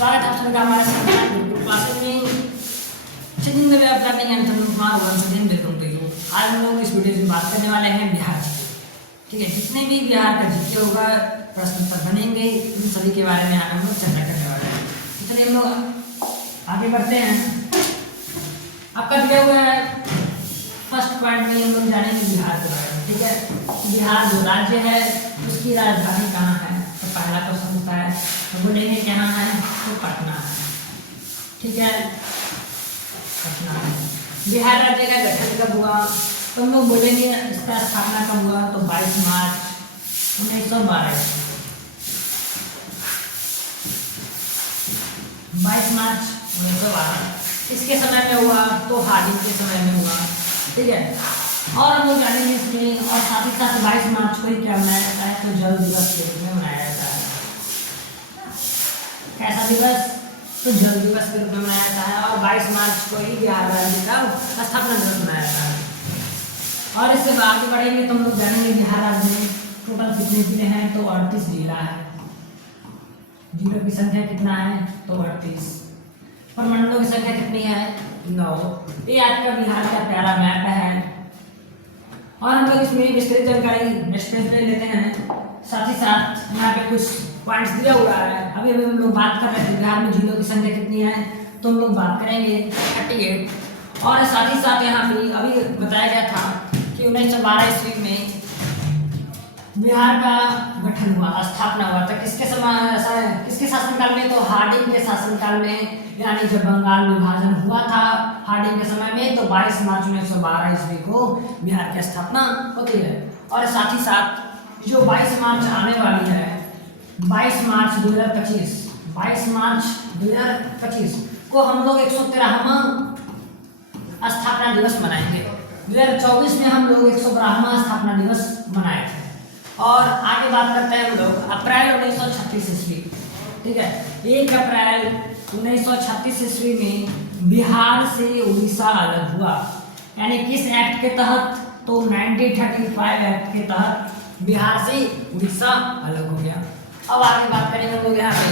स्वागत है आप सभी का हमारे बिल्कुल क्लासेस में चलिए वे आप learning and Kumar once again welcome to you. आज हम लोग इस वीडियो में बात करने वाले हैं बिहार जीके। ठीक है, जितने भी बिहार का जीके होगा प्रश्न उत्तर बनेंगे इन सभी के बारे में आज हम लोग चर्चा करने वाले हैं। तो चलिए हम लोग आगे बढ़ते हैं। आपका दिया हुआ है फर्स्ट पॉइंट में हम लोग जानेंगे बिहार के बारे में। ठीक है, बिहार जो राज्य है उसकी राजधानी कहाँ है? तो पहला क्वेश्चन होता है तो बोलेंगे कहाँ है? तो पटना है। ठीक है, पटना है। बिहार राज्य का गठन कब हुआ? तो हम लोग बोलेंगे इसका स्थापना कब हुआ? तो 22 मार्च 1912। 22 मार्च 1912 इसके समय में हुआ, तो हार्डिंग के समय में हुआ। ठीक है, और हम लोग जानेंगे इसमें, और साथ ही साथ 22 मार्च को ही क्या मनाया जाता है? तो जल दिवस के रूप में मनाया जाता है। कैसा दिवस? तो जल दिवस के रूप में मनाया जाता है। और 22 मार्च को ही बिहार राज्य का स्थापना दिवस मनाया जाता है। और इससे आगे बढ़ेंगे तो हम लोग जानेंगे बिहार राज्य में टोटल कितने जिले हैं? तो 38 जिला है। जिलों की संख्या कितना है? तो 38। प्रमंडलों की संख्या कितनी है? 9। ये आपका बिहार का प्यारा मैप है। और हम लोग इसमें विस्तृत जानकारी नेक्स्ट पेज पे लेते हैं। साथ ही साथ यहाँ पे कुछ पॉइंट्स दिया हुआ है। अभी हम लोग बात कर रहे थे बिहार में जिलों की संख्या कितनी है, तो हम लोग बात करेंगे 38। और साथ ही साथ यहाँ पे अभी बताया गया था कि 1912 ईस्वी में बिहार का गठन हुआ, स्थापना हुआ था। किसके शासनकाल में? तो हार्डिंग के शासनकाल में, यानी जब बंगाल विभाजन हुआ था हार्डिंग के समय में, तो 22 मार्च 1912 ईस्वी को बिहार की स्थापना होती है। और साथ ही साथ जो 22 मार्च आने वाली है, 22 मार्च 2025, 22 मार्च 2025 को हम लोग 113वां स्थापना दिवस मनाएंगे। 2024 में हम लोग 112वां स्थापना दिवस मनाए थे। और आगे बात करते हैं हम लोग अप्रैल 1936 ईस्वी। ठीक है, 1 अप्रैल 1936 ईस्वी में बिहार से उड़ीसा अलग हुआ। यानी किस एक्ट के तहत? तो 1935 एक्ट के तहत बिहार से उड़ीसा अलग हो गया। अब आगे बात करेंगे हम लोग यहाँ पे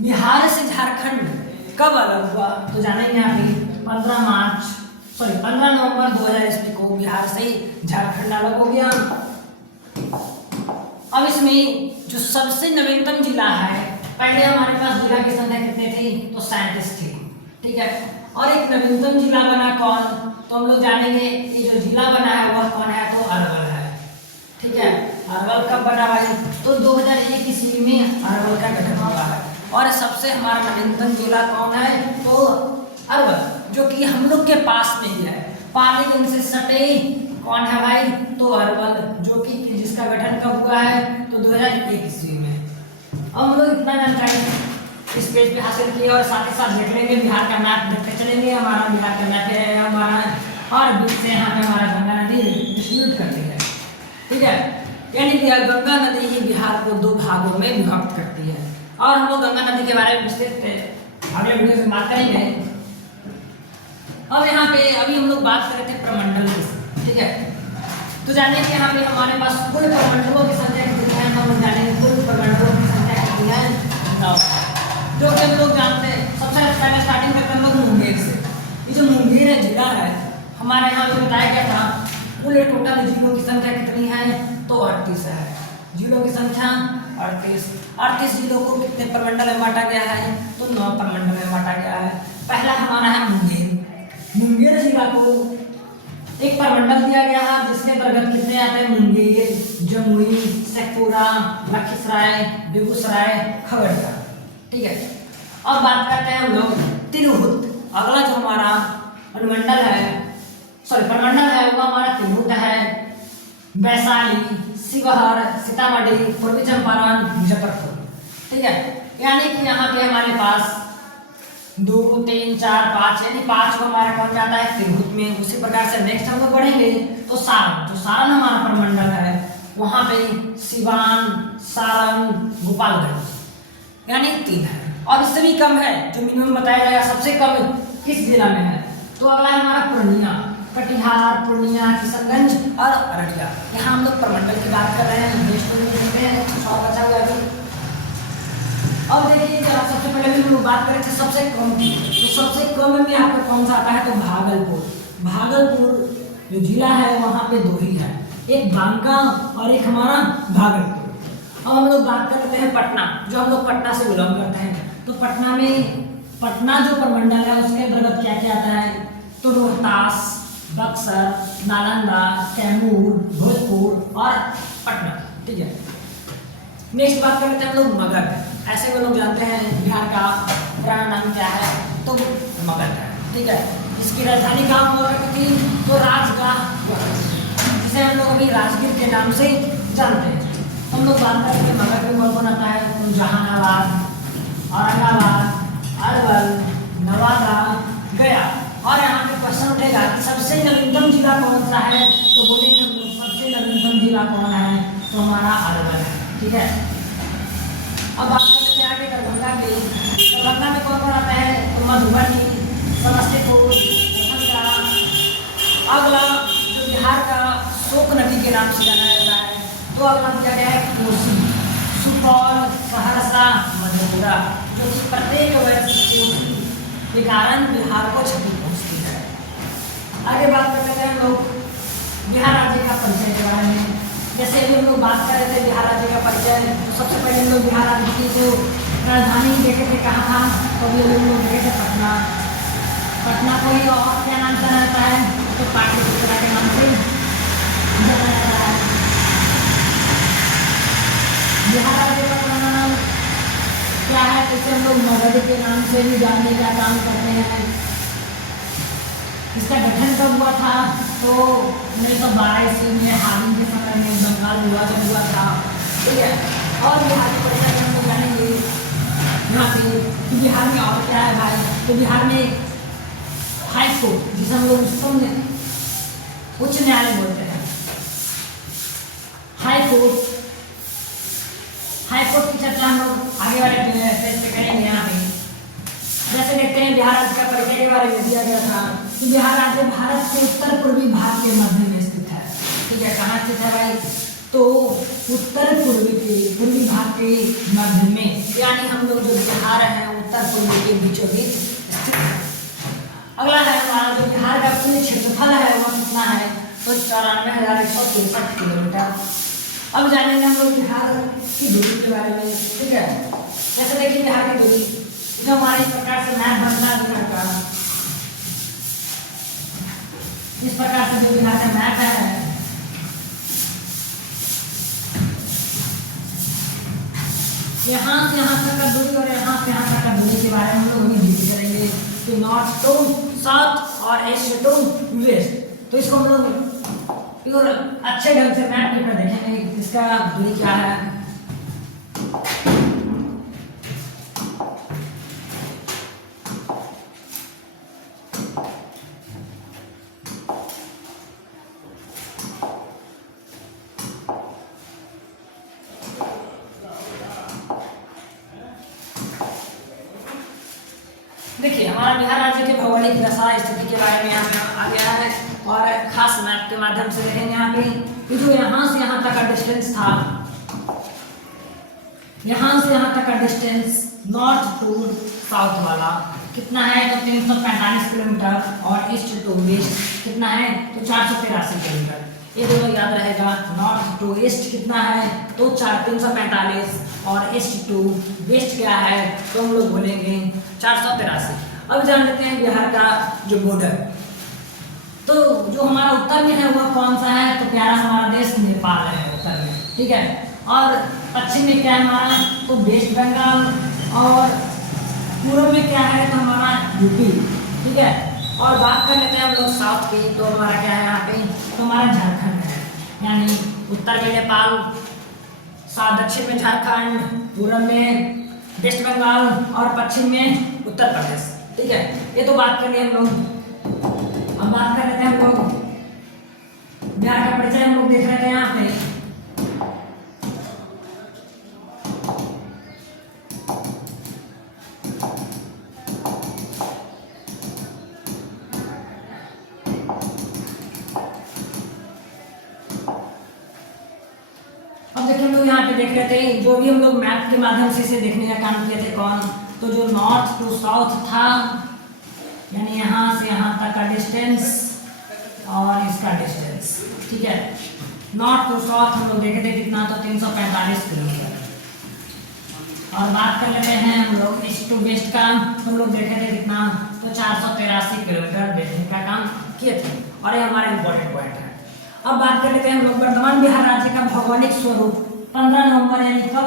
बिहार से झारखंड कब अलग हुआ? तो जानेंगे यहाँ पे 15 नवंबर 2000 ईस्वी को बिहार से झारखंड अलग हो गया। अब इसमें जो सबसे नवीनतम जिला है, पहले हमारे पास जिला की संख्या कितने थी? तो 37 थी। ठीक है, और एक नवीनतम जिला बना कौन? तो हम लोग जानेंगे ये जो जिला बना है वह कौन है? तो अरवल है। ठीक है, अरवल कब बना भाई? तो 2001 ईस्वी में अरवल का गठन हुआ है। और सबसे हमारा नवीनतम जिला कौन है? तो अरवल, जो कि हम लोग के पास में ही है, पालीगंज से सटे कौन है भाई? तो अरवल, जो कि जिसका गठन कब हुआ है? तो 2001 ईस्वी में। अब हम लोग इतना जानकारी इस पेज पे हासिल की, और साथ ही साथ देख लेंगे बिहार का मैप देखते चलेंगे। हमारा बिहार का मैप है हमारा, और बीच से यहाँ पे हमारा गंगा नदी डिस्ट्रीब्यूट करती है। ठीक है, यानी कि गंगा नदी ही बिहार को 2 भागों में विभक्त करती है। और हम लोग गंगा नदी के बारे में विस्तृत अगले वीडियो में बात करेंगे। अब यहाँ पे अभी हम लोग बात कर रहे थे प्रमंडल की। ठीक है, तो जानेंगे यहाँ पे हमारे पास कुल प्रमंडलों की संख्या कितनी है? हम लोग जानेंगे कुल प्रमंडलों की संख्या कितनी है? 9। जो कि हम लोग जानते हैं, सबसे पहले स्टार्टिंग करते हैं हम लोग मुंगेर से। ये जो मुंगेर है जिला है, हमारे यहाँ पे बताया गया था कुल टोटल जिलों की संख्या कितनी है? तो 38 है। जिलों की संख्या 38 जिलों को कितने प्रमंडल में बांटा गया है? तो 9 प्रमंडल में बांटा गया है। पहला हमारा है मुंगेर। मुंगेर जिला को एक प्रमंडल दिया गया है जिसके अंतर्गत कितने आते हैं? मुंगेर, जमुई, शेखपुरा, लखीसराय, बेगूसराय, खगड़िया। ठीक है, अब बात करते हैं हम लोग तिरहुत। अगला जो हमारा अनुमंडल है, प्रमंडल है, वो हमारा तिरहुत है। वैशाली, शिवहर, सीतामढ़ी, पूर्वी चंपारण, मुजफ्फरपुर। ठीक है, यानी कि यहाँ पे हमारे पास 2, 3, 4, 5 यानी 5 को हमारा कौन जाता है? तिरहुत में। उसी प्रकार से नेक्स्ट हम लोग बढ़ेंगे तो सारण, जो सारण हमारा प्रमंडल है, वहाँ पे सिवान, सारण, गोपालगंज, यानी 3 है। और इससे भी कम है, जो मिनिमम बताया जाएगा सबसे कम किस जिला में है? तो अगला है हमारा पूर्णिया, कटिहार, पूर्णिया, किशनगंज और अररिया। यहाँ हम लोग प्रमंडल की बात कर रहे हैं। नेक्स्ट में देखते हैं 100 बचा हुआ अभी। अभी हम लोग बात करें थे सबसे कम की, तो सबसे कम में आपका कौन सा आता है, तो भागलपुर। भागलपुर जो जिला है वहाँ पे दो ही है, एक बांका और एक हमारा भागलपुर। अब हम लोग बात करते हैं पटना, जो हम लोग पटना से बिलोंग करते हैं। तो पटना में, पटना जो प्रमंडल है उसके अंतर्गत क्या क्या आता है, तो रोहतास, बक्सर, नालंदा, कैमूर, भोजपुर और पटना। ठीक है, नेक्स्ट बात करते हैं हम लोग मगध। ऐसे में लोग जानते हैं बिहार का पुराना नाम क्या है, तो मगध है। ठीक है, इसकी राजधानी कहाँ हुआ करती थी, तो राजगाह, जिसे हम लोग अभी राजगीर के नाम से जानते हैं। हम लोग बात करते हैं मगध में कौन कौन आता है, तो जहानाबाद, औरंगाबाद, अरवल, नवादा, गया। और यहाँ पे क्वेश्चन उठेगा कि सबसे नवीनतम जिला कौन सा है, तो बोलेंगे हम लोग सबसे नवीनतम जिला कौन है, तो हमारा अरवल है। ठीक है, अब बात करते हैं आगे दरभंगा की। दरभंगा में कौन कौन आता है, तो मधुबनी, समस्तीपुर, दरभंगा। अगला जो बिहार का शोक नदी के नाम से जाना जाता है, तो अगला दिया गया है कोसी। सुपौल, सहरसा, मधेपुरा, जो कि प्रत्येक वर्ष कोसी के कारण बिहार को क्षति पहुँचती है। आगे बात करते हैं हम लोग बिहार राज्य का परिचय के बारे में। जैसे अभी हम लोग बात कर रहे थे बिहार राज्य का परिचय, तो सबसे पहले हम लोग बिहार राज्य की जो राजधानी देखे थे कहाँ था, तो अभी हम लोग देखे थे पटना। पटना को ही और क्या नाम जाना जाता है, तो पाटलिपुत्र के नाम से जाना जाता है। बिहार राज्य का पुराना नाम क्या है, इसे हम लोग मगध के नाम से भी जानने का काम करते हैं। इसका गठन कब हुआ था, तो 1912 ईस्वी में हाल के समय में बंगाल विभाजन हुआ था। ठीक है, और बिहार की परिचय हम लोग जानेंगे यहाँ पे कि बिहार में और क्या है भाई, तो बिहार में हाई कोर्ट, जिसे हम लोग उच्च न्यायालय बोलते हैं, हाई कोर्ट। हाई कोर्ट की चर्चा हम लोग आगे वाले पेज पे करेंगे। यहाँ पे जैसे देखते हैं बिहार राज्य का परिचय के बारे में दिया गया था कि बिहार राज्य भारत के उत्तर पूर्वी भाग के मध्य में स्थित है। ठीक है, कहाँ स्थित है भाई, तो उत्तर पूर्वी भाग के मध्य में, यानी हम लोग जो बिहार है उत्तर पूर्वी के बीचों बीच स्थित है। अगला है हमारा जो बिहार का कुल क्षेत्रफल है वह कितना है, तो 94,163 किलोमीटर। अब जानेंगे हम लोग बिहार की दूरी के बारे में। ठीक है, जैसे देखिए बिहार की दूरी, जो हमारे इस प्रकार से मैप बनता है बिहार का, इस प्रकार से जो बिहार का मैप है, यहाँ से यहाँ तक का दूरी और यहाँ से यहाँ तक का दूरी के बारे में हम लोग अभी डिस्कस करेंगे कि नॉर्थ टू साउथ और ईस्ट टू वेस्ट। तो इसको हम लोग और अच्छे ढंग से मैप पेपर देखेंगे इसका दूरी क्या है। देखिए हमारा बिहार राज्य के भौगोलिक दशा स्थिति के बारे में यहाँ पे आ गया है और खास मैप के माध्यम से देखेंगे यहाँ पे कि जो यहाँ से यहाँ तक का डिस्टेंस था, यहाँ से यहाँ तक का डिस्टेंस नॉर्थ टू साउथ वाला कितना है, तो 345 किलोमीटर और ईस्ट टू वेस्ट कितना है, तो 483 किलोमीटर। ये दोनों याद रहेगा। नॉर्थ टू ईस्ट कितना है, तो 345 और ईस्ट टू वेस्ट क्या है, तो हम लोग बोलेंगे 483। अब जान लेते हैं बिहार का जो बॉर्डर, तो जो हमारा उत्तर में है वह कौन सा है, तो प्यारा हमारा देश नेपाल है उत्तर में। ठीक है, और पश्चिम में क्या है हमारा, तो वेस्ट बंगाल, और पूर्व में क्या है, तो हमारा यूपी। ठीक है, और बात कर लेते हैं हम लोग साउथ की, तो हमारा क्या है यहाँ पे, तो हमारा झारखंड है, यानी उत्तर में नेपाल, दक्षिण में झारखंड, पूर्व में वेस्ट बंगाल और पश्चिम में उत्तर प्रदेश। ठीक है, ये तो बात कर लिए हम लोग। अब बात कर लेते हैं हम लोग बिहार का परिचय हम लोग देख रहे थे यहाँ पे। अब देखिए हम लोग यहाँ पे देख रहे थे, जो भी हम लोग मैप के माध्यम से इसे देखने का काम किए थे कौन, तो जो नॉर्थ टू साउथ था, यानी यहाँ से यहाँ तक का डिस्टेंस और इसका डिस्टेंस, ठीक है। नॉर्थ टू साउथ हम लोग देखे थे कितना, तो 345 किलोमीटर। और बात कर लेते हैं हम लोग ईस्ट टू वेस्ट का, हम लोग देखे थे कितना, तो 483 किलोमीटर देखने का काम किए थे। और ये हमारे इंपॉर्टेंट पॉइंट है। अब बात कर लेते हैं हम लोग वर्तमान बिहार राज्य का भौगोलिक स्वरूप 15 नवंबर यानी कब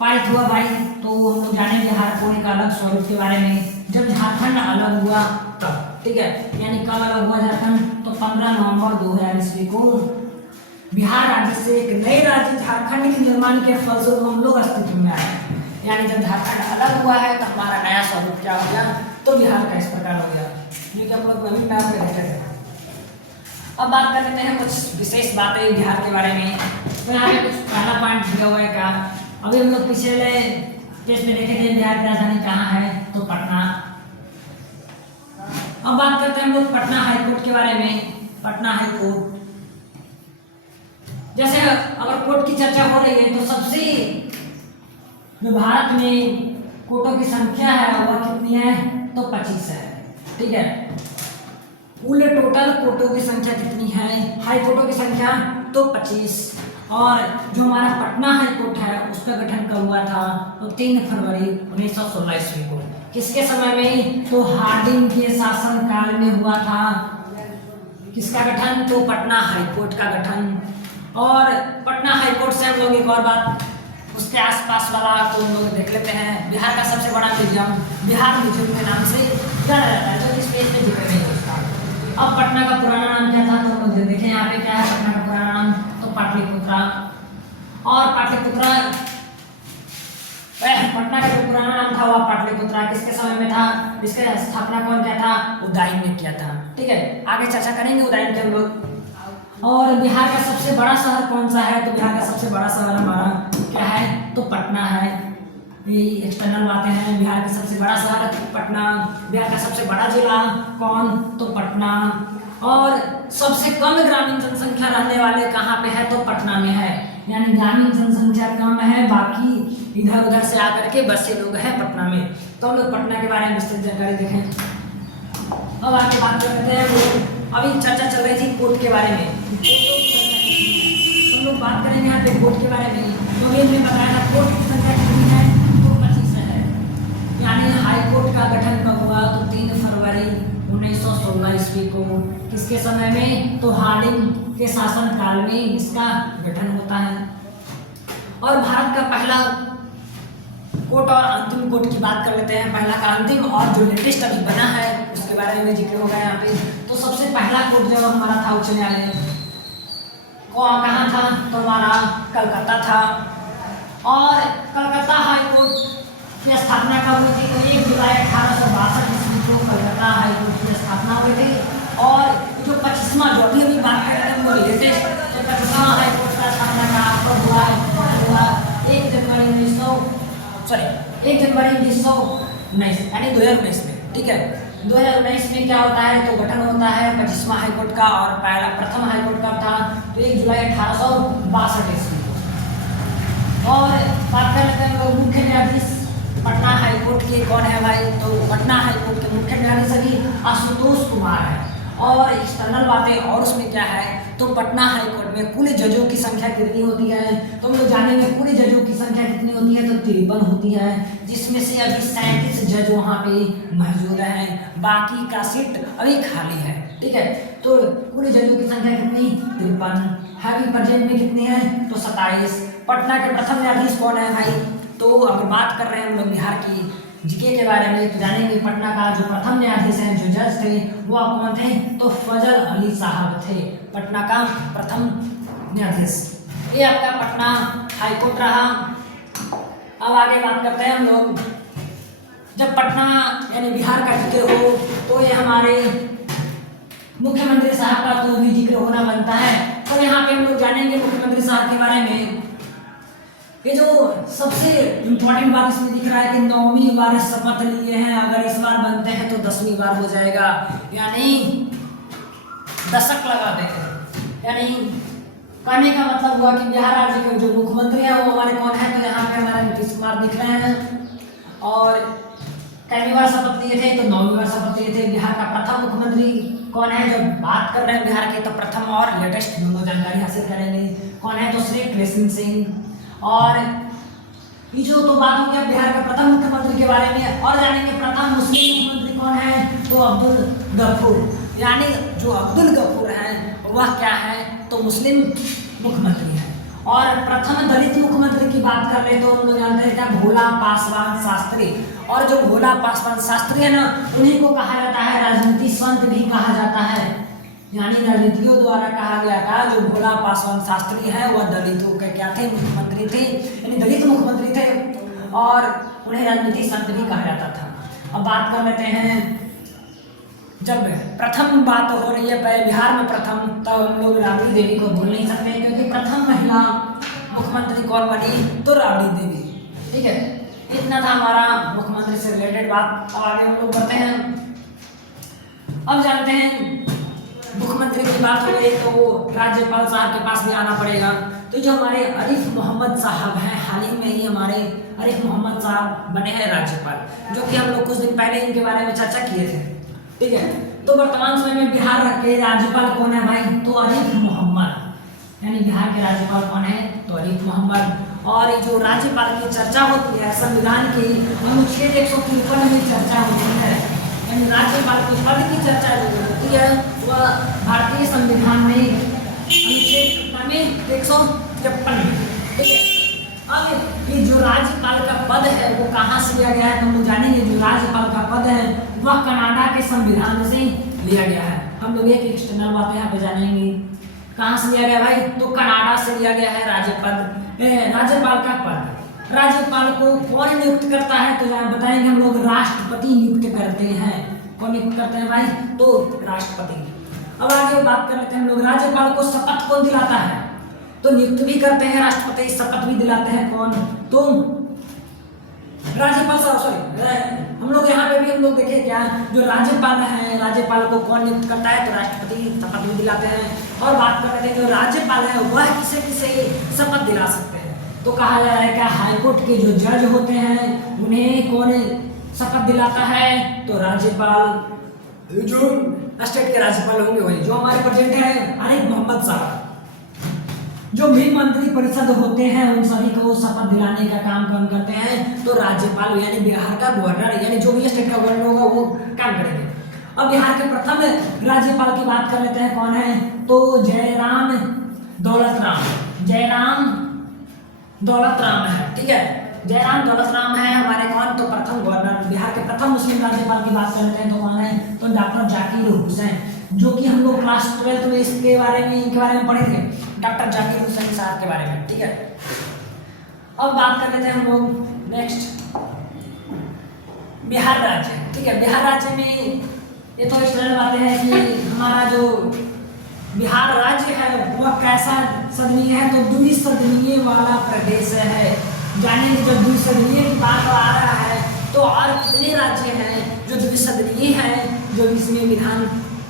पारित हुआ भाई, तो हम लोग जाने बिहार कोने का अलग स्वरूप के बारे में, जब झारखंड अलग हुआ तब, ठीक है। यानी कब अलग हुआ झारखंड, तो 15 नवंबर 2000 ईस्वी को बिहार राज्य से एक नए राज्य झारखंड के निर्माण के फलस्वरूप हम लोग अस्तित्व में आए। यानी जब झारखंड अलग हुआ है तो हमारा नया स्वरूप क्या हो गया, तो बिहार का इस प्रकार हो गया। ये हम लोग अभी मैप में देखे थे। अब बात कर लेते हैं कुछ विशेष बातें बिहार के बारे में। तो यहाँ पे कुछ पहला पॉइंट दिया हुआ है क्या, अभी हम लोग पिछले केस में देखे थे बिहार की राजधानी कहाँ है, तो पटना। अब बात करते हैं हम लोग पटना हाईकोर्ट के बारे में। पटना हाईकोर्ट, जैसे अगर कोर्ट की चर्चा हो रही है तो सबसे जो भारत में कोर्टों की संख्या है वह कितनी है, तो 25 है, ठीक है। कुल टोटल कोर्टों की संख्या कितनी है, हाई कोर्टों की संख्या, तो 25। और जो हमारा पटना हाई कोर्ट है उसका गठन कब हुआ था, तो 3 फरवरी 1916 ईस्वी को। किसके समय में, तो हार्डिंग के शासन काल में हुआ था। किसका गठन, तो पटना हाई कोर्ट का गठन। और पटना हाई कोर्ट से हम लोग एक और बात, उसके आसपास वाला तो हम लोग देख लेते हैं। बिहार का सबसे बड़ा म्यूजियम बिहार म्यूजियम के नाम से जाना जाता है, जो इस पेज में जिक्र नहीं होता। अब पटना का पुराना नाम क्या था, तो हम लोग देखें यहाँ पे क्या है पटना का पुराना नाम, तो पाटलिपुत्रा। और पाटलिपुत्रा, पटना का जो पुराना नाम था वह पाटलिपुत्रा किसके समय में था, इसका स्थापना कौन किया था, उदयन ने किया था, ठीक है। आगे चर्चा करेंगे उदयन के हम लोग। और बिहार का सबसे बड़ा शहर कौन सा है, तो बिहार का सबसे बड़ा शहर हमारा क्या है, तो पटना है। ये एक्सटर्नल बातें हैं। बिहार का सबसे बड़ा शहर पटना। बिहार का सबसे बड़ा जिला कौन, तो पटना। और सबसे कम ग्रामीण जनसंख्या रहने वाले कहाँ पे है, तो पटना में है। यानी ग्रामीण जनसंख्या कम है, बाकी इधर उधर से आकर के बसे लोग हैं पटना में। तो हम लोग पटना के बारे में विस्तृत जानकारी देखें। अब आगे बात करते हैं, वो अभी चर्चा चल रही थी कोर्ट के बारे में। हम लोग बात करेंगे यहाँ पे कोर्ट के बारे में। तो ये मैंने बताया था कोर्ट की संख्या कितनी है, तो 25 है। यानी हाई कोर्ट का गठन कब हुआ, तो 3 फरवरी 1916 ईस्वी को। किसके समय में, तो हार्डिंग के शासन काल में इसका गठन होता है। और भारत का पहला कोर्ट और अंतिम कोर्ट की बात कर लेते हैं। पहला का अंतिम और जो लेटेस्ट अभी बना है उसके बारे में जिक्र होगा यहाँ पे। तो सबसे पहला कोर्ट जब हमारा था उच्च न्यायालय, कहाँ था, तो हमारा कलकत्ता था। और कलकत्ता हाई कोर्ट की स्थापना कब हुई थी, तो 1 जुलाई 1862 ईस्वी को कलकत्ता हाई कोर्ट की स्थापना हुई थी। और जो 25वां जो अभी बात कर रहे हैं वो लेटेस्ट, तो कलकत्ता हाई कोर्ट का स्थापना कब हुआ, 1 जनवरी 1919 यानी 2019 में, ठीक है। 2019 में क्या होता है, तो गठन होता है 25वां हाईकोर्ट का। और पहला प्रथम हाईकोर्ट कब था, तो 1 जुलाई 1862 ईस्वी को। और बात कर लेते हैं लोग मुख्य न्यायाधीश पटना हाईकोर्ट के कौन है भाई, तो पटना हाईकोर्ट के मुख्य न्यायाधीश अभी आशुतोष कुमार है। और एक्सटर्नल बातें और उसमें क्या है, तो पटना हाईकोर्ट में कुल जजों की संख्या कितनी होती है, तो हम लोग जानेंगे कुल जजों की संख्या कितनी होती है, तो 53 होती है। जिसमें से अभी 37 जज वहाँ पे मौजूद हैं, बाकी का सीट अभी खाली है, ठीक है। तो कुल जजों की संख्या कितनी, 53 है। अभी प्रेजेंट में कितनी है, तो 27। पटना के प्रथम न्यायाधीश कौन है भाई, तो अगर बात कर रहे हैं हम लोग बिहार की जीके के बारे में, तो जानेंगे पटना का जो प्रथम न्यायाधीश हैं, जो जज थे वो कौन थे, तो फजल अली साहब थे, पटना का प्रथम न्यायाधीश। ये आपका पटना हाईकोर्ट रहा। अब आगे बात करते हैं हम लोग, जब पटना यानी बिहार का जिक्र हो तो ये हमारे मुख्यमंत्री साहब का तो भी जिक्र होना बनता है। तो यहाँ पे हम लोग जानेंगे मुख्यमंत्री साहब के बारे में। ये जो सबसे इम्पोर्टेंट बात इसमें दिख रहा है कि 9वीं बार शपथ लिए हैं, अगर इस बार बनते हैं तो 10वीं बार हो जाएगा, यानी दशक लगा देंगे। यानी कहने का मतलब हुआ कि बिहार राज्य के जो मुख्यमंत्री है वो हमारे कौन है, तो यहाँ पे हमारे नीतीश कुमार दिख रहे हैं। और बार शपथ लिए थे? तो 9वीं बार शपथ लिए थे। बिहार का प्रथम मुख्यमंत्री कौन है? जब बात कर रहे हैं बिहार की तो प्रथम और लेटेस्ट दोनों जानकारी हासिल करेंगे। कौन है? तो श्री कृष्ण सिंह। और ये जो तो बात हो गया बिहार के प्रथम मुख्यमंत्री के बारे में। और जानेंगे प्रथम मुस्लिम मुख्यमंत्री कौन है? तो अब्दुल गफूर, यानी जो अब्दुल गफूर है वह क्या है? तो मुस्लिम मुख्यमंत्री है। और प्रथम दलित मुख्यमंत्री की बात कर ले तो हम लोग जानते हैं क्या? भोला पासवान शास्त्री। और जो भोला पासवान शास्त्री है ना, उन्हीं को कहा जाता है राजनीति संत भी कहा जाता है, यानी राजनीतियों द्वारा कहा गया था जो भोला पासवान शास्त्री है वह दलितों के क्या थे? मुख्यमंत्री थे, यानी दलित मुख्यमंत्री थे और उन्हें राजनीति संत भी कहा जाता था। अब बात कर लेते हैं, जब प्रथम बात हो रही है बिहार में प्रथम, तब हम लोग राबड़ी देवी को भूल नहीं सकते, क्योंकि प्रथम महिला मुख्यमंत्री कौन बनी? तो राबड़ी देवी। ठीक है, इतना था हमारा मुख्यमंत्री से रिलेटेड बात। और आगे हम लोग बढ़ते हैं। अब जानते हैं मुख्यमंत्री की बात हो गई तो राज्यपाल साहब के पास भी आना पड़ेगा। तो जो हमारे आरिफ मोहम्मद साहब हैं, हाल ही में ही हमारे आरिफ मोहम्मद साहब बने हैं राज्यपाल, जो कि हम लोग कुछ दिन पहले इनके बारे में चर्चा किए थे। ठीक है, तो वर्तमान समय में बिहार के राज्यपाल कौन है भाई? तो आरिफ मोहम्मद, यानी बिहार के राज्यपाल कौन है? तो आरिफ मोहम्मद। और ये जो राज्यपाल की चर्चा होती है संविधान की अनुच्छेद 153 में चर्चा होती है, यानी राज्यपाल के पद की चर्चा जो होती है वह भारतीय संविधान में अनुच्छेद में 153। ठीक है, अब ये जो राज्यपाल का पद है वो कहाँ से लिया गया है? तो हम जानेंगे जो राज्यपाल का पद है वह कनाडा के संविधान से लिया गया है। हम लोग एक एक्सटर्नल बात यहाँ पे जानेंगे, कहाँ से लिया गया भाई? तो कनाडा से लिया गया है राज्यपाल का पद। राज्यपाल को कौन नियुक्त करता है? तो बताएंगे हम लोग राष्ट्रपति नियुक्त करते हैं। कौन नियुक्त करते हैं भाई? तो राष्ट्रपति। अब आगे बात कर लेते हैं हम लोग, राज्यपाल को शपथ कौन दिलाता है? तो नियुक्त भी करते हैं राष्ट्रपति, शपथ भी दिलाते हैं कौन? तो राज्यपाल साहब। सॉरी, हम लोग यहाँ पे भी हम लोग देखें क्या, जो राज्यपाल है राज्यपाल को कौन नियुक्त करता है? तो राष्ट्रपति शपथ भी दिलाते हैं। और बात कर रहे थे जो राज्यपाल है वह किसे किसे शपथ दिला सकते हैं? तो कहा जा रहा है क्या हाईकोर्ट के जो जज होते हैं उन्हें कौन शपथ दिलाता है? तो राज्यपाल, जो स्टेट के राज्यपाल होंगे वही, जो हमारे प्रेजेंट है आरिफ मोहम्मद साहब। जो भी मंत्री परिषद होते हैं उन सभी को शपथ दिलाने का काम कौन करते हैं? तो राज्यपाल, यानी बिहार का गवर्नर, यानी जो भी स्टेट का गवर्नर होगा वो काम करेंगे। अब बिहार के प्रथम राज्यपाल की बात कर लेते हैं, कौन है? तो जयराम दौलत राम है। ठीक है, जयराम दौलत राम है हमारे कौन? तो प्रथम गवर्नर। बिहार के प्रथम मुस्लिम राज्यपाल की बात कर लेते हैं तो कौन है? तो डॉक्टर जाकिर हुसैन, जो कि हम लोग क्लास 12 में इनके बारे में पढ़े थे, डॉक्टर जाकिर हुसैन साहब के बारे में। ठीक है, अब बात कर लेते हैं हम लोग नेक्स्ट बिहार राज्य। ठीक है, बिहार राज्य में ये तो इस तरह बातें हैं कि हमारा जो बिहार राज्य है वह कैसा सदनीय है? तो द्विसदनीय वाला प्रदेश है। जानेंगे जब द्विसदनीय की बात आ रहा है तो और कितने राज्य हैं जो द्विसदनीय है, जो इसमें विधान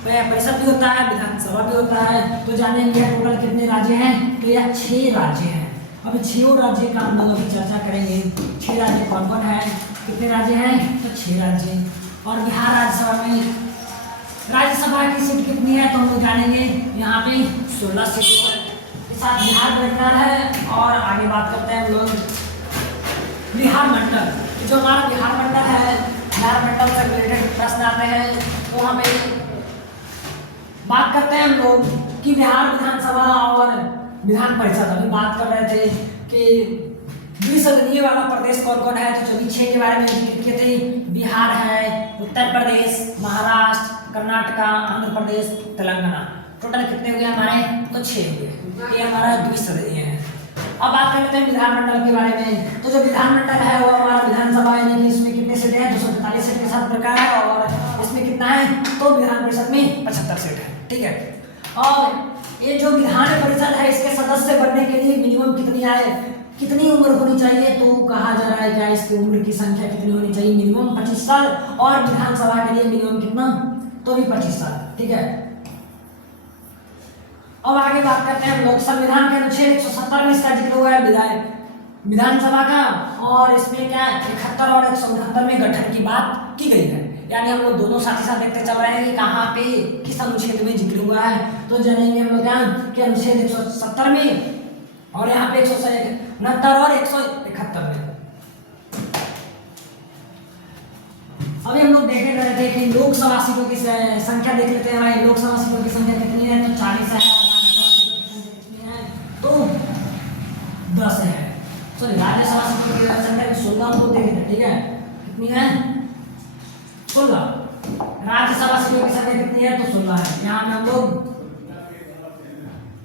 परिषद भी होता है, विधानसभा भी होता है। तो जानेंगे टोटल कितने राज्य हैं? तो यह 6 राज्य हैं। अभी 6 राज्य का हम लोग अभी चर्चा करेंगे। 6 राज्य कौन कौन है? कितने राज्य हैं? तो 6 राज्य। और बिहार राज्यसभा में राज्यसभा की सीट कितनी है? तो हम लोग जानेंगे यहाँ पे 16 सीट है। इस साथ बिहार बरकरार है। और आगे बात करते हैं हम लोग बिहार मंडल। जो हमारा बिहार मंडल है, बिहार मंडल से रिलेटेड प्रश्न आते हैं तो वहाँ पे बात करते हैं हम लोग कि बिहार विधानसभा और विधान परिषद। अभी बात कर रहे थे कि द्विसदनीय वाला प्रदेश कौन कौन है, तो चलिए 6 के बारे में जिक्र किए थे। बिहार है, उत्तर प्रदेश, महाराष्ट्र, कर्नाटका, आंध्र प्रदेश, तेलंगाना। टोटल कितने हुए हमारे? तो 6 हुए। ये हमारा द्विसदनीय है। अब बात कर लेते हैं विधानमंडल के बारे में। तो जो विधानमंडल है वो हमारा विधानसभा, यानी कि इसमें कितने सीटें हैं? 243 सीट के साथ प्रकार है। और इसमें कितना है? तो विधान परिषद में 75 सीट है। ठीक है, और ये जो विधान परिषद है इसके सदस्य बनने के लिए मिनिमम कितनी उम्र होनी चाहिए? तो कहा जा रहा है क्या इसकी उम्र की संख्या कितनी होनी चाहिए? मिनिमम 25 साल। और विधानसभा के लिए मिनिमम कितना? तो भी 25 साल। ठीक है, अब आगे बात करते हैं लोक संविधान के अनुच्छेद 170 में इसका जिक्र हुआ है। विधानसभा का, और इसमें क्या 71 और 169 में गठन की बात की गई है। यानी हम लोग दोनों साथ ही साथ देखते चल रहे हैं कि कहाँ पे किस अनुच्छेद में जिक्र हुआ है। तो जानेंगे हम लोग क्या कि अनुच्छेद 170 में, और यहाँ पे 169 और 171 में। अभी हम लोग देखे रहे थे कि लोकसभा सीटों की संख्या देख लेते हैं भाई। लोकसभा सीटों की संख्या कितनी है? तो 40 है। कितनी है? तो 10 है। सॉरी, राज्यसभा सीटों की संख्या 16 हम लोग देखे थे, ठीक है। कितनी है? 16। राज्यसभा सीटों की संख्या कितनी है? तो 16 है। यहाँ में हम लोग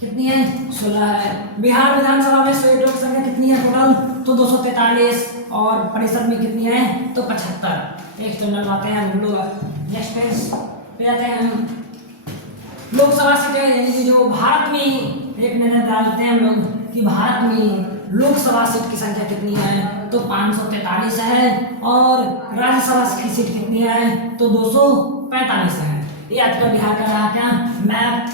कितनी है? 16 है। बिहार विधानसभा में सीटों की संख्या कितनी है टोटल? तो 243, और परिषद में कितनी है? तो 75। एक्सटर्नल बातें हैं हम लोग नेक्स्ट पेज पे आते हैं। हम लोकसभा सीटें यानी कि जो भारत में एक नजर डालते हैं हम लोग कि भारत में लोकसभा सीट की संख्या कितनी है? तो 543 है, और राज्यसभा की सीट कितनी है? तो 245 है। ये आज का बिहार का रहा क्या मैप।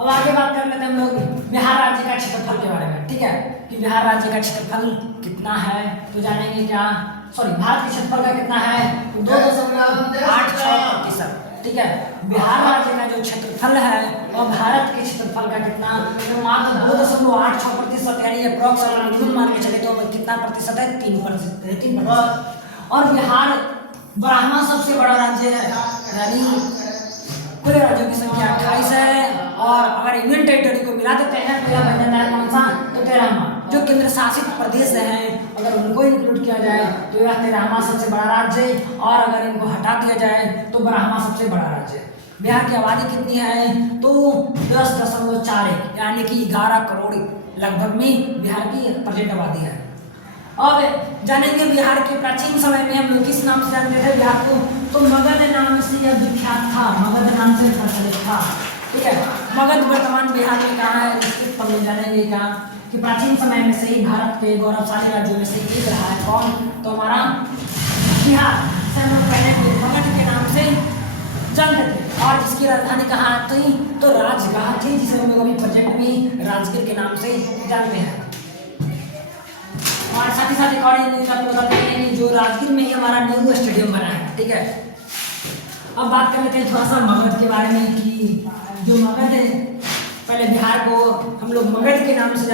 अब आगे बात कर लेते हैं हम लोग बिहार राज्य का क्षेत्रफल के बारे में, ठीक है, कि बिहार राज्य का क्षेत्रफल कितना है। तो जानेंगे क्या, सॉरी, भारत के क्षेत्रफल का कितना है? 2.86%, ठीक है। बिहार राज्य का जो क्षेत्रफल है और भारत के क्षेत्रफल का कितना? तो मात्र 2.86%, यानी अप्रोक्सीमेटली मान के चले तो कितना प्रतिशत है? 3%। और बिहार 12वां सबसे बड़ा राज्य है, यानी कुल राज्यों की संख्या 28 है। और अगर इंडियन टेरिटरी को मिला देते हैं तो यह बन जाता है कौन सा? तो 13वां। जो केंद्र शासित प्रदेश हैं अगर उनको इंक्लूड किया जाए तो यह 13वां सबसे बड़ा राज्य है, और अगर इनको हटा दिया जाए तो 12वां सबसे बड़ा राज्य है। बिहार की आबादी कितनी है? तो 10.41, यानी कि 11 करोड़ लगभग में बिहार की प्रेजेंट आबादी है। अब जानेंगे बिहार के प्राचीन समय में हम लोग किस नाम से जानते थे बिहार को? तो मगध नाम से यह विख्यात था, मगध नाम से प्रचलित था, ठीक है। मगध वर्तमान बिहार में कहाँ है? इसके पहले जानेंगे क्या कि प्राचीन समय में से ही भारत के गौरवशाली राज्यों में से एक रहा है। कौन? तो हमारा बिहार। हम लोग पहले मगध के नाम से जानते थे, और जिसकी राजधानी कहाँ थी? तो राजगाह थी, जिसे हम लोग अभी प्रोजेक्ट में राजगीर के नाम से जानते हैं। और साथ ही साथ एक और आपको बताते हैं कि जो राजगीर में ही हमारा नेहरू स्टेडियम बना है, ठीक है। अब बात कर लेते हैं थोड़ा सा मगध के बारे में कि जो मगध है, पहले बिहार को हम लोग मगध के नाम से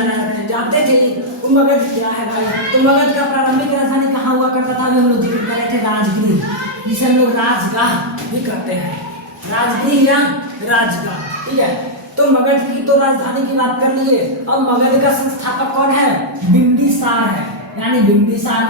जानते थे। वो मगध क्या है भाई? तो मगध का प्रारंभिक राजधानी कहाँ हुआ करता था? हम लोग जिक्र कर रहे थे राजगीर, जिसे हम लोग राजगाह भी कहते हैं, राजगीर या राजगाह, ठीक है। तो मगध की तो राजधानी की बात कर लिए। अब मगध का संस्थापक कौन है? बिंबिसार है, यानी बिंबिसार,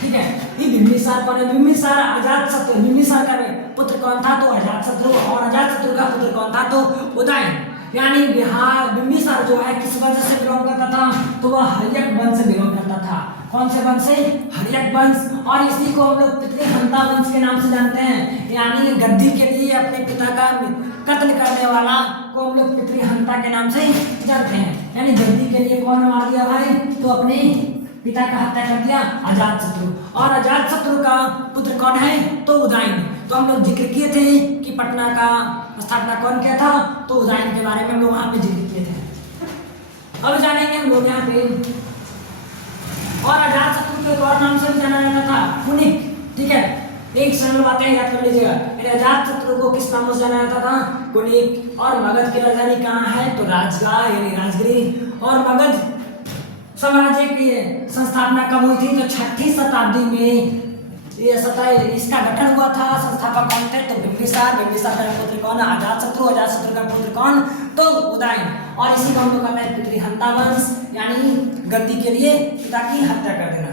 ठीक है। ये बिंबिसार कौन है? बिंबिसार अजातशत्रु, बिंबिसार का पुत्र कौन था? तो अजातशत्रु, और अजातशत्रु का पुत्र कौन था? तो उदयन। यानी बिहार बिंबिसार जो है किस वंश से बिलोंग करता था? तो वह हर्यक वंश से बिलोंग करता था। कौन से वंश से? हर्यक वंश। और इसी को हम लोग पितृहंता वंश के नाम से जानते हैं, यानी गद्दी के लिए अपने पिता का कत्ल करने वाला को हम लोग पितृहंता के नाम से जानते हैं। यानी गद्दी के लिए कौन मार दिया भाई? तो अपने पिता का हत्या कर दिया अजातशत्रु। और अजातशत्रु का पुत्र कौन है? तो उदयन। तो हम लोग जिक्र किए थे कि पटना का स्थापना कौन किया था? तो उदयन के बारे में हम लोग वहां पे जिक्र किए थे। अब जानेंगे हम लोग यहाँ पे, और अजातशत्रु के एक और नाम से भी जाना जाता था, कुनिक, ठीक है। एक सरल बातें याद कर लीजिएगा, अजातशत्रु को किस नाम से जाना जाता था? कुनिक। और मगध की राजधानी कहाँ है? तो राजगाह यानी राजगीर। और मगध साम्राज्य की संस्थापना कब हुई थी? तो 6वीं शताब्दी में इसका गठन हुआ था। संस्थापक कौन थे? तो बिंबिसार। बिंबिसार का पुत्र कौन? अजातशत्रु। अजातशत्रु का पुत्र कौन? तो उदयन। और इसी को हम लोग कहते हैं पितृहंता वंश, यानी गद्दी के लिए पिता की हत्या कर देना।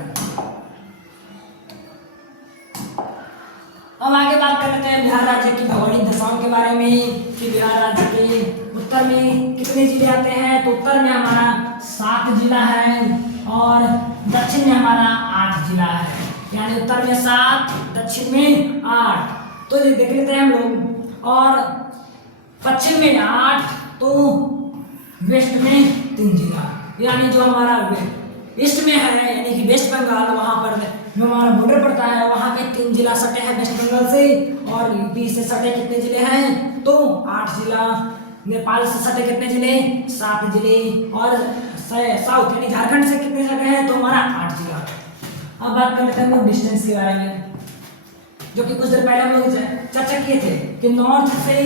अब आगे बात कर लेते हैं बिहार राज्य की भौगोलिक दशाओं के बारे में कि बिहार राज्य के उत्तर में कितने जिले आते हैं? तो उत्तर में हमारा 7 जिला है, और दक्षिण में हमारा 8 जिला है। यानी उत्तर में 7, दक्षिण में 8। तो ये देख लेते हैं हम लोग। और पश्चिम में 8, तो वेस्ट में 3 जिला। यानी जो हमारा ईस्ट में है, यानी कि वेस्ट बंगाल, वहाँ पर जो हमारा बॉर्डर पड़ता है वहाँ पे 3 जिला सटे हैं वेस्ट बंगाल से। और यूपी से सटे कितने जिले हैं? तो 8 जिला। नेपाल से सटे कितने जिले? 7 जिले। और साउथ यानी झारखंड से कितने जगह है, तो हमारा 8 जिला। अब बात कर लेते हैं हम लोग डिस्टेंस के बारे में, जो कि कुछ देर पहले हम लोग चर्चा किए थे कि नॉर्थ से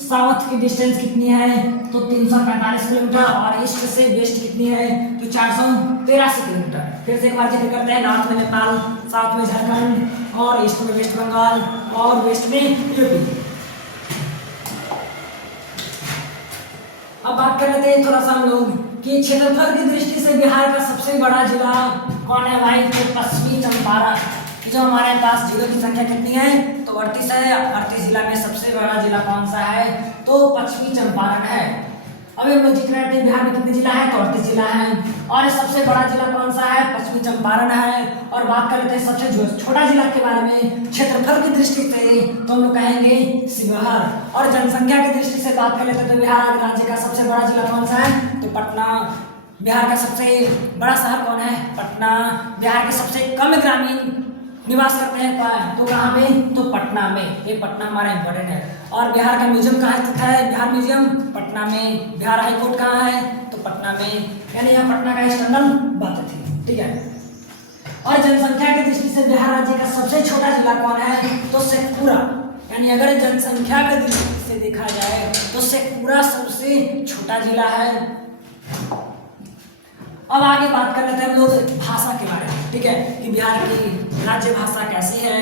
साउथ की डिस्टेंस कितनी है, तो 345 किलोमीटर, और ईस्ट से वेस्ट कितनी है, तो 483 किलोमीटर। फिर से एक बार जिक्र करते हैं, नॉर्थ में नेपाल, साउथ में झारखंड, और ईस्ट में वेस्ट बंगाल, और वेस्ट में यूपी। अब बात कर लेते हैं थोड़ा सा हम लोग कि क्षेत्रफल की दृष्टि से बिहार का सबसे बड़ा जिला कौन है भाई, तो पश्चिमी चंपारण। जो हमारे पास जिलों की संख्या कितनी है, तो 38 है। 38 जिला में सबसे बड़ा जिला कौन सा है, तो पश्चिमी चंपारण है। अभी हम लोग जिक्र करते हैं बिहार में कितने जिला है, तो 38 जिला है, और सबसे बड़ा जिला कौन सा है, पश्चिमी चंपारण है। और बात कर लेते हैं सबसे छोटा जिला के बारे में, क्षेत्रफल की दृष्टि से तो हम लोग कहेंगे शिवहर। और जनसंख्या की दृष्टि से बात कर लेते हैं तो बिहार राज्य का सबसे बड़ा जिला कौन सा है, तो पटना। बिहार का सबसे बड़ा शहर कौन है, पटना। बिहार के सबसे कम ग्रामीण निवास करते हैं तो कहाँ में, तो पटना में। ये पटना हमारा इंपॉर्टेंट है। और बिहार का म्यूजियम कहाँ स्थित है, बिहार म्यूजियम पटना में। बिहार हाई कोर्ट कहाँ है, तो पटना में, यानी यह पटना का स्टैंडर्ड बात थी, ठीक है। और जनसंख्या की दृष्टि से बिहार राज्य का सबसे छोटा जिला कौन है, तो शेखपुरा। यानी अगर जनसंख्या की दृष्टि से देखा जाए तो शेखपुरा सबसे छोटा जिला है। अब आगे बात कर लेते हैं हम लोग भाषा के बारे में, ठीक है, कि बिहार की राज्य भाषा कैसी है।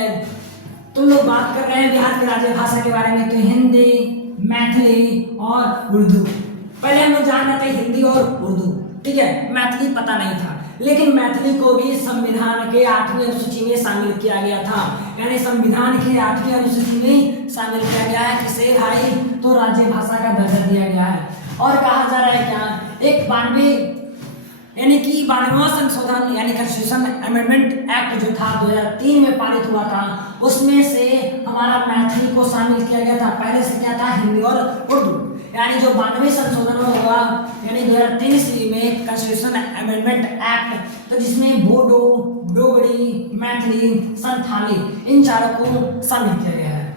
तुम लोग बात कर रहे हैं बिहार की राज्य भाषा के बारे में, तो हिंदी, मैथिली और उर्दू। पहले हम लोग जान रहे थे हिंदी और उर्दू, ठीक है, मैथिली पता नहीं था, लेकिन मैथिली को भी संविधान के 8वीं अनुसूची में शामिल किया गया था। यानी संविधान के 8वीं अनुसूची में शामिल किया गया है किसे भाई, तो राज्य भाषा का दर्जा दिया गया है। और कहा जा रहा है क्या, एक 92 यानी कि 92वां संशोधन यानी कॉन्स्टिट्यूशन अमेंडमेंट एक्ट जो था 2003 में पारित हुआ था, उसमें से हमारा मैथिली को शामिल किया गया था। पहले से क्या था, हिंदी और उर्दू। यानी जो 92वें संशोधन हुआ यानी 2003 ईस्वी में कॉन्स्टिट्यूशन अमेंडमेंट एक्ट, तो जिसमें बोडो, डोगरी, मैथिली, संथाली इन चारों को शामिल किया गया है।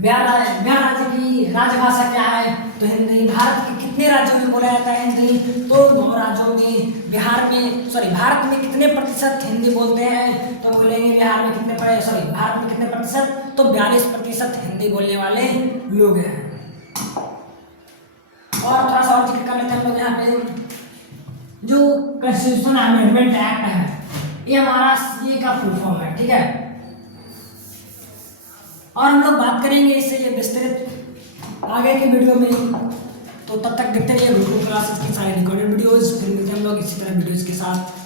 बिहार राज्य की राजभाषा क्या है, तो हिंदी। भारत के कितने राज्यों में बोला जाता है हिंदी, तो 9 राज्यों में। भारत में कितने प्रतिशत हिंदी बोलते हैं, तो बोलेंगे बिहार में कितने भारत में कितने प्रतिशत, तो 42% हिंदी बोलने वाले लोग हैं। और थोड़ा सा और जिक्र कर लेते हैं हम लोग यहाँ पे, जो कॉन्स्टिट्यूशन अमेंडमेंट एक्ट है ये हमारा सीए का फुल फॉर्म है, ठीक है। और हम लोग बात करेंगे इससे ये विस्तृत आगे के वीडियो में, तो तब तक देखते रहिए गुरुकुल क्लासेस की सारे रिकॉर्डेड वीडियोस। फिर मिलते हैं हम लोग इसी तरह वीडियोस के साथ।